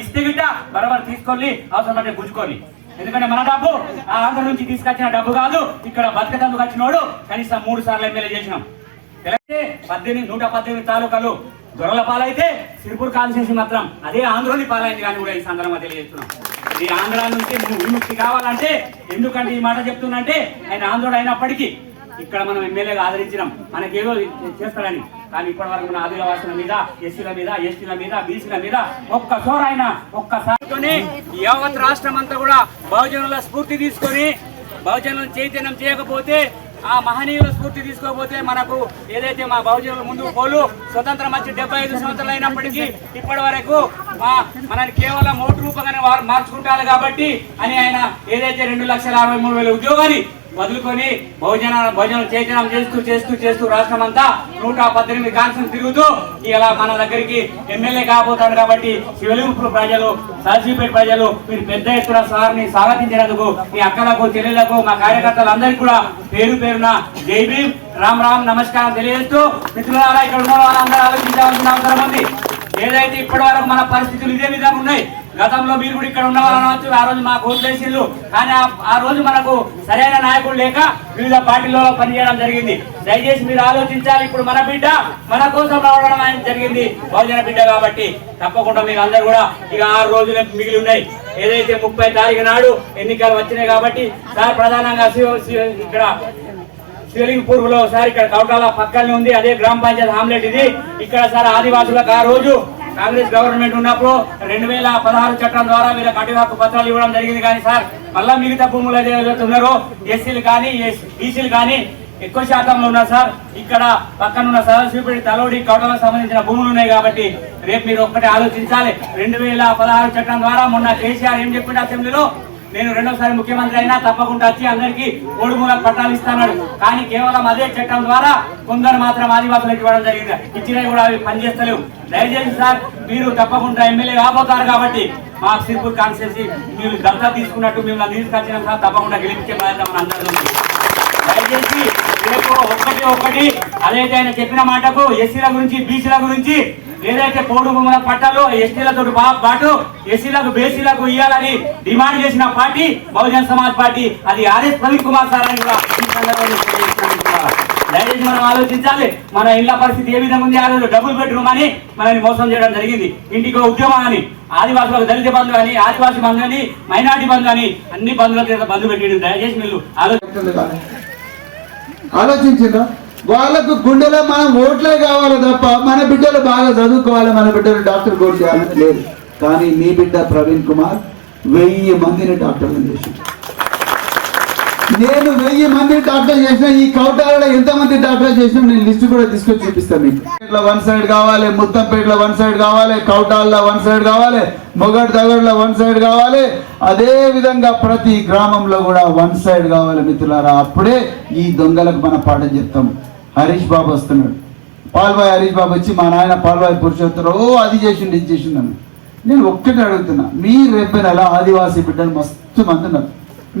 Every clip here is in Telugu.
ఇస్తే గిట్ట బరాబర్ తీసుకొని అవసరమైతే గుంజుకొని, ఎందుకంటే మన డబ్బు ఆ ఆంధ్ర నుంచి తీసుకొచ్చిన డబ్బు కాదు. ఇక్కడ బతకతందుకు వచ్చినోడు కనీసం 3 సార్లు ఎమ్మెల్యే చేసినాం. 118 తాలూకాలు దొరల పాలైతే సిరిపూర్ కాన్స్టిట్యూన్సీ మాత్రం అదే ఆంధ్రోని పాలైంది కానీ కూడా ఈ సందర్భంగా తెలియజేస్తున్నాం. ఈ ఆంధ్ర నుంచి విముక్తి కావాలంటే, ఎందుకంటే ఈ మాట చెప్తున్నంటే ఆయన ఆంధ్రుడు అయినప్పటికీ ఇక్కడ మనం ఎమ్మెల్యేగా ఆదరించినాం, మనకేదో చేస్తాడని. కానీ ఇప్పటి వరకు మన ఆదివాసుల మీద, ఎస్సీల మీద, ఎస్టీల మీద, బీసీల మీద ఒక్కసారితోనే యావత్ రాష్ట్రం అంతా కూడా బహుజనుల స్ఫూర్తి తీసుకొని బహుజనులను చైతన్యం చేయకపోతే, ఆ మహనీయుల స్ఫూర్తి తీసుకోకపోతే మనకు ఏదైతే మా బహుజనుల ముందుకు పోలు స్వతంత్రం వచ్చి 75 సంవత్సరాలు అయినప్పటికీ ఇప్పటి వరకు మనని కేవలం ఓటు రూపంగానే మార్చుకుంటారు కాబట్టి అని ఆయన ఏదైతే 2,63,000 ఉద్యోగాన్ని వదులుకొని భోజనం చైతన్యం చేస్తూ రాష్ట్రం అంతా 118 కాన్స్టిట్యూన్సీ తిరుగుతూ ఇలా మన దగ్గరికి ఎమ్మెల్యే కాబోతాడు. కాబట్టి శివలింగపూర్ ప్రజలు, సల్సీపేట ప్రజలు మీరు పెద్ద ఎత్తున సార్ని స్వాగతించినందుకు మీ అక్కలకు, చెల్లెళ్లకు, మా కార్యకర్తలందరికీ కూడా పేరు పేరున జై భీమ్, రామ్ రామ్, నమస్కారం తెలియజేస్తూ, మిత్రులారా ఇక్కడ ఉన్న వాళ్ళందరూ ఆలోచించాల్సిన అవసరం ఉంది. ఏదైతే ఇప్పటి వరకు మన పరిస్థితులు ఇదే విధంగా ఉన్నాయి. గతంలో మీరు కూడా ఇక్కడ ఉన్న వాళ్ళనవచ్చు, ఆ రోజు మాకు ఓట్లు వేసిళ్ళు, కానీ ఆ రోజు మనకు సరైన నాయకులు లేక వివిధ పార్టీలలో పనిచేయడం జరిగింది. దయచేసి మీరు ఆలోచించాలి. ఇప్పుడు మన బిడ్డ మన కోసం రావడం ఆయన జరిగింది, బహుజన బిడ్డ కాబట్టి తప్పకుండా మీరు అందరూ కూడా ఇక 6 రోజులే మిగిలి ఉన్నాయి. ఏదైతే 30 తారీఖు నాడు ఎన్నికలు వచ్చినాయి కాబట్టి సార్ ప్రధానంగా ఇక్కడ శివలింగపూర్ లో సార్ ఇక్కడ కౌటాల పక్కనే ఉంది, అదే గ్రామ పంచాయతీ హామ్లెట్ ఇది. ఇక్కడ సార్ ఆదివాసులకు ఆ రోజు కాంగ్రెస్ గవర్నమెంట్ ఉన్నప్పుడు 2016 చట్టం ద్వారా వీళ్ళకి అటు హక్కు పత్రాలు ఇవ్వడం జరిగింది. కానీ సార్ మళ్ళా మిగతా భూములు ఏదైతే ఉన్నారో ఎస్సీలు కానీ బీసీలు కానీ ఎక్కువ శాతంలో ఉన్నారు సార్. ఇక్కడ పక్కన ఉన్న సరస్వీపేట, తలోడి, కౌటలకు సంబంధించిన భూములు ఉన్నాయి కాబట్టి రేపు మీరు ఒక్కటే ఆలోచించాలి. 2016 చట్టం ద్వారా మొన్న కేసీఆర్ ఏం చెప్పిండు అసెంబ్లీలో, నేను 2వ సారి ముఖ్యమంత్రి అయినా తప్పకుండా వచ్చి అందరికీ 3 మూలకు పట్టాలు ఇస్తాడు. కానీ కేవలం అదే చట్టం ద్వారా కొందరు మాత్రం ఆదివాసులకు ఇవ్వడం జరిగింది. ఇచ్చినవి కూడా అవి పనిచేస్తలేవు. దయచేసి సార్ మీరు తప్పకుండా ఎమ్మెల్యే కాబోతారు కాబట్టి మా సిరిపూర్ కాన్స్టిట్యూన్సీ మీరు దత్తత తీసుకున్నట్టు మిమ్మల్ని తీసుకొచ్చిన సార్ తప్పకుండా గెలిపించే బాధ్యత మన అందరిలో ఉంది. దయచేసి రేపు ఒక్కటి అదైతే ఆయన చెప్పిన మాటకు ఎస్సీల గురించి, బీసీల గురించి ఏదైతే పోడు భూముల పట్టాలు ఎస్టీలతో పాటు ఎస్సీలకు, బీసీలకు ఇవ్వాలని డిమాండ్ చేసిన పార్టీ బహుజన్ సమాజ్ పార్టీ, అది ఆర్ఎస్ ప్రవీణ్ కుమార్ సార్ అని కూడా ఈ సందర్భంగా దయచేసి మనం ఆలోచించాలి. మన ఇళ్ల పరిస్థితి ఏ విధంగా ఉంది. ఆ రోజు డబుల్ బెడ్రూమ్ అని మనల్ని మోసం చేయడం జరిగింది. ఇంటికి ఉద్యమం అని, ఆదివాసులకు దళిత బంధు అని, ఆదివాసీ బంధు అని, మైనార్టీ బంధు అని అన్ని బంధువుల బంధు పెట్టింది. దయచేసి మీరు ఆలోచించిందా? వాళ్ళకు గుండెలో మనం ఓట్లే కావాలి తప్ప మన బిడ్డలు బాగా చదువుకోవాలి, మన బిడ్డలు డాక్టర్ కోర్సు చేయాలని లేదు. కానీ మీ బిడ్డ ప్రవీణ్ కుమార్ 1000 మందిని డాక్టర్లు చేసి, నేను 1000 మంది డాక్టర్ చేసిన, ఈ కౌటాలలో ఎంతమంది డాక్టర్ చేసినా నేను లిస్టు కూడా తీసుకొచ్చి చూపిస్తాను మీకు. 1 సైడ్ కావాలి, ముత్తంపేటలో 1 సైడ్ కావాలి, కౌటాల్లో 1 సైడ్ కావాలి, మొగడ్ దగ్గరలో 1 సైడ్ కావాలి, అదే విధంగా ప్రతి గ్రామంలో కూడా 1 సైడ్ కావాలి మిత్రులారా. అప్పుడే ఈ దొంగలకు మన పాఠం చెప్తాం. హరీష్ బాబు వస్తున్నాడు, పాల్వాయి హరీష్ బాబు వచ్చి మా నాయన పాల్వాయి పురుషోత్తరం అది చేసిండు ఇది చేసిండని. నేను ఒక్కటి అడుగుతున్నా, మీ రేపెనల ఆదివాసీ బిడ్డలు మస్తు మంది ఉన్నారు,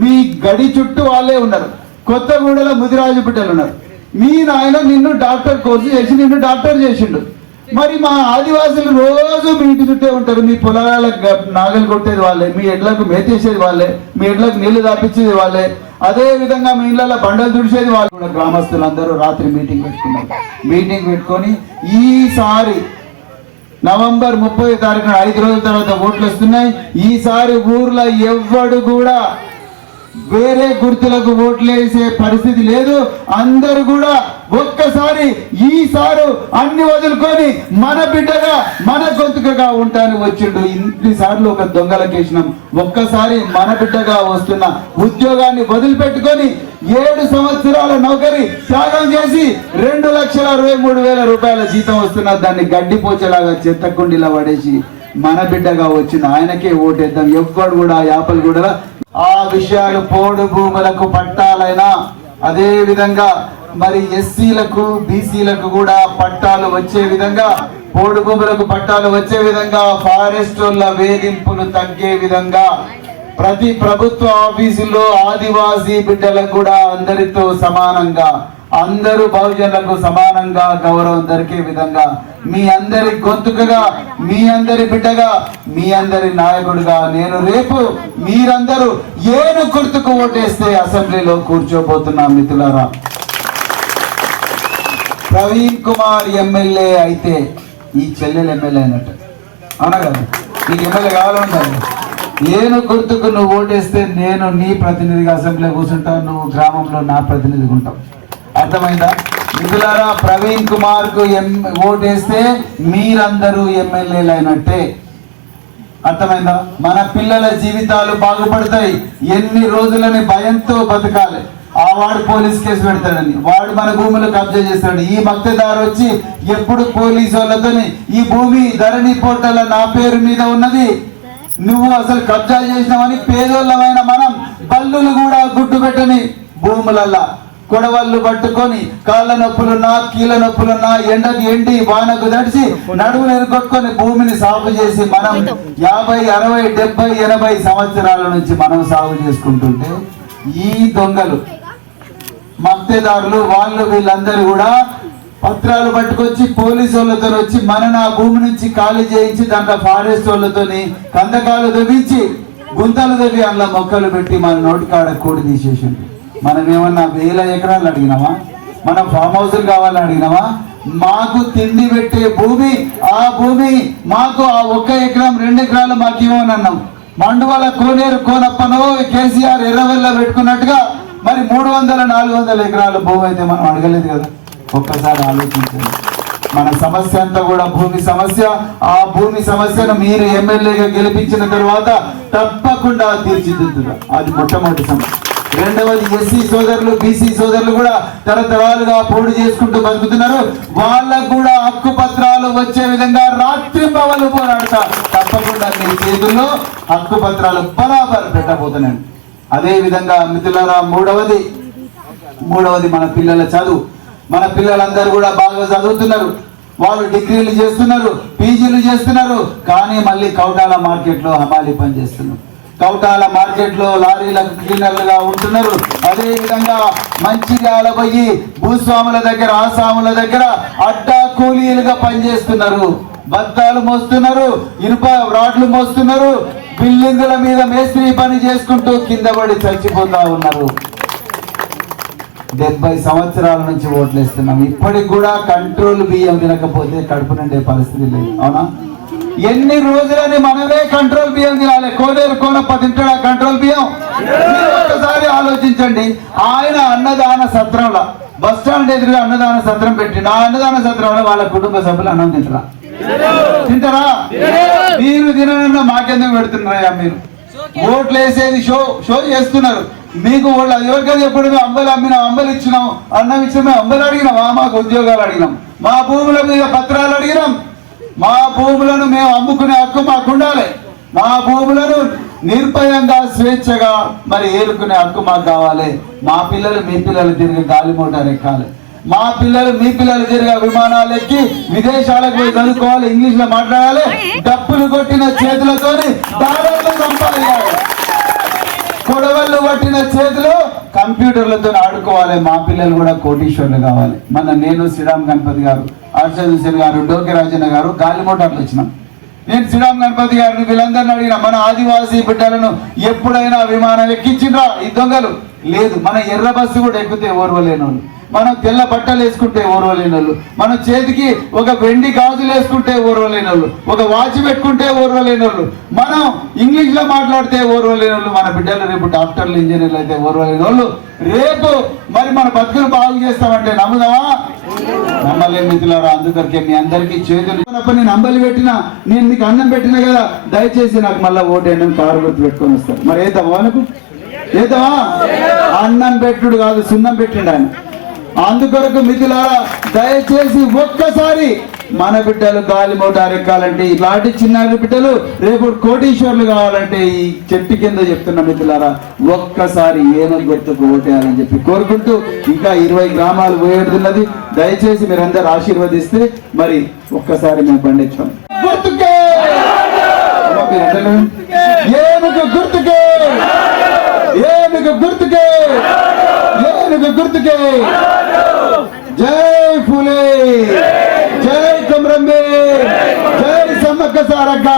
మీ గడి చుట్టూ వాళ్ళే ఉన్నారు, కొత్తగూడలో ముదిరాజు బిడ్డలు ఉన్నారు. మీ నాయన నిన్ను డాక్టర్ కోర్సు చేసి నిన్ను డాక్టర్ చేసిండు. మరి మా ఆదివాసులు రోజు మీ ఇంటి చుట్టే ఉంటారు. మీ పొలాలకు నాగలు కొట్టేది వాళ్ళే, మీ ఎడ్లకు మేతేసేది వాళ్ళే, మీ ఎడ్లకు నీళ్లు దాపించేది వాళ్ళే, అదే విధంగా మీ ఇళ్ళలో బండలు తుడిచేది వాళ్ళు. కూడా గ్రామస్తులందరూ రాత్రి మీటింగ్ పెట్టుకున్నారు. మీటింగ్ పెట్టుకొని ఈసారి నవంబర్ 30 తారీఖున 5 రోజుల తర్వాత ఓట్లు వస్తున్నాయి. ఈసారి ఊర్లో ఎవ్వడు కూడా వేరే గుర్తులకు ఓట్లేసే పరిస్థితి లేదు. అందరూ కూడా ఒక్కసారి ఈసారి అన్ని వదులుకొని మన బిడ్డగా, మన గొంతుకగా ఉంటాను వచ్చిండు. ఇన్నిసార్లు ఒక దొంగలకేసినాం. ఒక్కసారి మన బిడ్డగా వస్తున్న ఉద్యోగాన్ని వదిలిపెట్టుకొని 7 సంవత్సరాల నౌకరీ త్యాగం చేసి 2,63,000 రూపాయల జీతం వస్తున్న దాన్ని గడ్డిపోచేలాగా చెత్తకుండిలా పడేసి మన బిడ్డగా వచ్చిన ఆయనకే ఓటేద్దాం. ఎవ్వడు కూడా యాపలు కూడా ఆ విషయాలు పోడు భూములకు పట్టాలైనా, అదే విధంగా మరి ఎస్సీలకు, బీసీలకు కూడా పట్టాలు వచ్చే విధంగా, పోడు భూములకు పట్టాలు వచ్చే విధంగా, ఫారెస్ట్ వేధింపులు తగ్గే విధంగా ప్రతి ప్రభుత్వ ఆఫీసుల్లో ఆదివాసీ బిడ్డలకు కూడా అందరితో సమానంగా, అందరూ బహుజనులకు సమానంగా గౌరవం దొరికే విధంగా మీ అందరి గొంతుకగా, మీ అందరి బిడ్డగా, మీ అందరి నాయకుడిగా నేను రేపు మీరందరూ ఏను గుర్తుకు ఓటేస్తే అసెంబ్లీలో కూర్చోబోతున్నా మిత్రులారా. ప్రవీణ్ కుమార్ ఎమ్మెల్యే అయితే ఈ చెల్లెలు ఎమ్మెల్యే అయినట్టు, అవునా కదా? నీకు ఎమ్మెల్యే కావాలంటారు. ఏను గుర్తుకు నువ్వు ఓటేస్తే నేను నీ ప్రతినిధిగా అసెంబ్లీలో కూర్చుంటావు, నువ్వు గ్రామంలో నా ప్రతినిధిగా ఉంటావు. అర్థమైందా మిత్రులారా? ప్రవీణ్ కుమార్ కు ఓటేస్తే మీరందరూ ఎమ్మెల్యేలు అయినట్టే. అర్థమైందా? మన పిల్లల జీవితాలు బాగుపడతాయి. ఎన్ని రోజులని భయంతో బతకాలి. ఆ వాడు పోలీస్ కేసు పెడతాడని, వాడు మన భూములు కబ్జా చేస్తాడు. ఈ మక్తదారు వచ్చి ఎప్పుడు పోలీసు వాళ్ళతోని ఈ భూమి ధరణి పోర్టల్ నా పేరు మీద ఉన్నది, నువ్వు అసలు కబ్జా చేసినావని పేదోళ్ళమైన మనం బల్లులు కూడా గుడ్డు పెట్టని భూములల్లా కొడవళ్ళు పట్టుకొని కాళ్ళ నొప్పులున్నా కీళ్ళ నొప్పులున్నా ఎండకు ఎండి వానకు తడిసి నడుము ఎరుకొట్టుకొని భూమిని సాగు చేసి మనం 50, 60, 70, 80 సంవత్సరాల నుంచి మనం సాగు చేసుకుంటుంటే ఈ దొంగలు మక్తేదారులు వాళ్ళు వీళ్ళందరూ కూడా పత్రాలు పట్టుకొచ్చి పోలీసు వాళ్ళతో వచ్చి మన భూమి నుంచి ఖాళీ చేయించి దాంట్లో ఫారెస్ట్ వాళ్ళతోని కందకాలు దవ్వించి గుంతలు దవ్వి అందులో మొక్కలు పెట్టి మన నోటికాడ కోడి తీసేసింది. మనం ఏమన్నా 1000 ఎకరాలు అడిగినామా? మనం ఫామ్ హౌస్లు కావాలని అడిగినామా? మాకు తిండి పెట్టే భూమి, ఆ భూమి మాకు ఆ 1 ఎకరం 2 ఎకరాలు మాకు ఇవ్వని అన్నాం. మండువల కోనేరు కోనప్పనో కేసీఆర్ ఎర్రవెల్ల పెట్టుకున్నట్టుగా మరి 300, 400 ఎకరాల భూమి అయితే మనం అడగలేదు కదా. ఒక్కసారి ఆలోచించండి. మన సమస్య అంతా కూడా భూమి సమస్య. ఆ భూమి సమస్యను మీరు ఎమ్మెల్యేగా గెలిపించిన తర్వాత తప్పకుండా తీర్చిదిద్దుతారు. అది మొట్టమొదటి సమస్య. రెండవది ఎస్సీ సోదరులు, బీసీ సోదరులు కూడా తరతరాలుగా పోటీ చేసుకుంటూ బతుకుతున్నారు. వాళ్ళకు కూడా హక్కు పత్రాలు వచ్చే విధంగా రాత్రింబవళ్ళు పోరాడతా. తప్పకుండా మీ చేతుల్లో హక్కు పత్రాలు బరాబర్ పెట్టబోతున్నాను. అదే విధంగా మిత్రులారా, మూడవది మన పిల్లల చదువు. మన పిల్లలందరూ కూడా బాగా చదువుతున్నారు. వాళ్ళు డిగ్రీలు చేస్తున్నారు, పీజీలు చేస్తున్నారు. కానీ మళ్ళీ కౌటాల మార్కెట్లో హమాలి పని చేస్తున్నారు. కౌటాల మార్కెట్లో లారీలకు క్లీనర్లుగా ఉంటున్నారు. అదే విధంగా మంచిర్యాల పోయి భూస్వాముల దగ్గర, ఆసాముల దగ్గర అడ్డా కూలీలుగా పనిచేస్తున్నారు. బత్తాలు మోస్తున్నారు, ఇనుప రాడ్లు మోస్తున్నారు. బిల్డింగుల మీద మేస్త్రి పని చేసుకుంటూ కింద పడి చచ్చిపోతా ఉన్నారు. 70 సంవత్సరాల నుంచి ఓట్లేస్తున్నాం. ఇప్పటికి కూడా కంట్రోల్ బియ్యం తినకపోతే కడుపు నిండే పరిస్థితి లేదు. అవునా? ఎన్ని రోజులని మనమే కంట్రోల్ బియ్యం తినాలి? కోనేరు కోనప్ప తింటాడా కంట్రోల్ బియ్యం? ఒక్కసారి ఆలోచించండి. ఆయన అన్నదాన సత్రంలో బస్ స్టాండ్ ఎదురుగా అన్నదాన సత్రం పెట్టిండు. ఆ అన్నదాన సత్రంలో వాళ్ళ కుటుంబ సభ్యులు అన్నం తింటారా? మీరు తినన్నా మాకెందుకు పెడుతున్నారా? మీరు ఓట్లు వేసేది షో చేస్తున్నారు. మీకు వాళ్ళు ఎవరికైనా ఎప్పుడు మేము అంబలు అమ్మినాం, అంబలు ఇచ్చినాం, అన్నం ఇచ్చినాం, మేము అంబలు అడిగినాం, మాకు ఉద్యోగాలు అడిగినాం, మా భూముల మీద పత్రాలు అడిగినాం. మా భూములను మేము అమ్ముకునే హక్కు మాకు ఉండాలి. మా భూములను నిర్భయంగా స్వేచ్ఛగా మరి ఏలుకునే హక్కు మాకు కావాలి. మా పిల్లలు మీ పిల్లలు తిరిగి గాలి మోటార్ ఎక్కాలి. మా పిల్లలు మీ పిల్లలు తిరిగి విమానాలు ఎక్కి విదేశాలకు పోయి చదువుకోవాలి, ఇంగ్లీష్ లో మాట్లాడాలి. డబ్బులు కొట్టిన చేతులతోని డాలర్లు సంపాదించాలి. కొడవళ్ళు పట్టిన చేతులు కంప్యూటర్లతో ఆడుకోవాలి. మా పిల్లలు కూడా కోటీశ్వర్లు కావాలి. నేను శ్రీరామ్ గణపతి గారు, హర్షద్ హుసేన్ గారు, డోకే రాజన్న గారు గాలి మోటార్లు వచ్చినాం. నేను శ్రీరామ్ గణపతి గారిని వీళ్ళందరినీ అడిగిన, మన ఆదివాసీ బిడ్డలను ఎప్పుడైనా విమానం ఎక్కించిండ్రా ఈ దొంగలు? లేదు. మన ఎర్ర బస్సు కూడా ఎక్కితే ఓర్వలేని వాళ్ళు, మనం తెల్ల బట్టలు వేసుకుంటే ఓర్వలేని వాళ్ళు, మన చేతికి ఒక వెండి గాజులు వేసుకుంటే ఓర్వలేని వాళ్ళు, ఒక వాచ్ పెట్టుకుంటే ఓర్వలేని వాళ్ళు, మనం ఇంగ్లీష్ లో మాట్లాడితే ఓర్వలేని వాళ్ళు, మన బిడ్డలు రేపు డాక్టర్లు, ఇంజనీర్లు అయితే ఓర్వలేని వాళ్ళు. రేపు మరి మన బతుకులు బాగు చేస్తామంటే నమ్ముదామా? నమ్మలేం మిత్రులారా. అందుకరికే మీ అందరికీ చేతులు నేను అంబలి పెట్టినా, నేను మీకు అన్నం పెట్టినా కదా, దయచేసి నాకు మళ్ళీ ఓటేయడం కారు గుర్తు పెట్టుకొని వస్తారు. మరి ఏద్దామా? వాళ్ళకు ఏద్దామా? అన్నం పెట్టుడు కాదు, సున్నం పెట్టిండు ఆయన. అందుకొరకు మిత్రులారా, దయచేసి ఒక్కసారి మన బిడ్డలు గాలి మోటార్ ఎక్కాలంటే, ఇలాంటి చిన్న బిడ్డలు రేపు కోటీశ్వర్లు కావాలంటే ఈ చెట్టు కింద చెప్తున్న మిత్రులారా, ఒక్కసారి ఏమని గుర్తుకు ఓటేయాలని చెప్పి కోరుకుంటూ, ఇంకా 20 గ్రామాలు పోయేడున్నది. దయచేసి మీరందరూ ఆశీర్వదిస్తే మరి ఒక్కసారి మేము పండించాం. గుర్తుకే ఏమిటి? గుర్తుకే గుర్తుకే ఏనుగు గుర్తుకే జై ఫూలే జై కొమరంబి జై సమ్మక్క సారక్క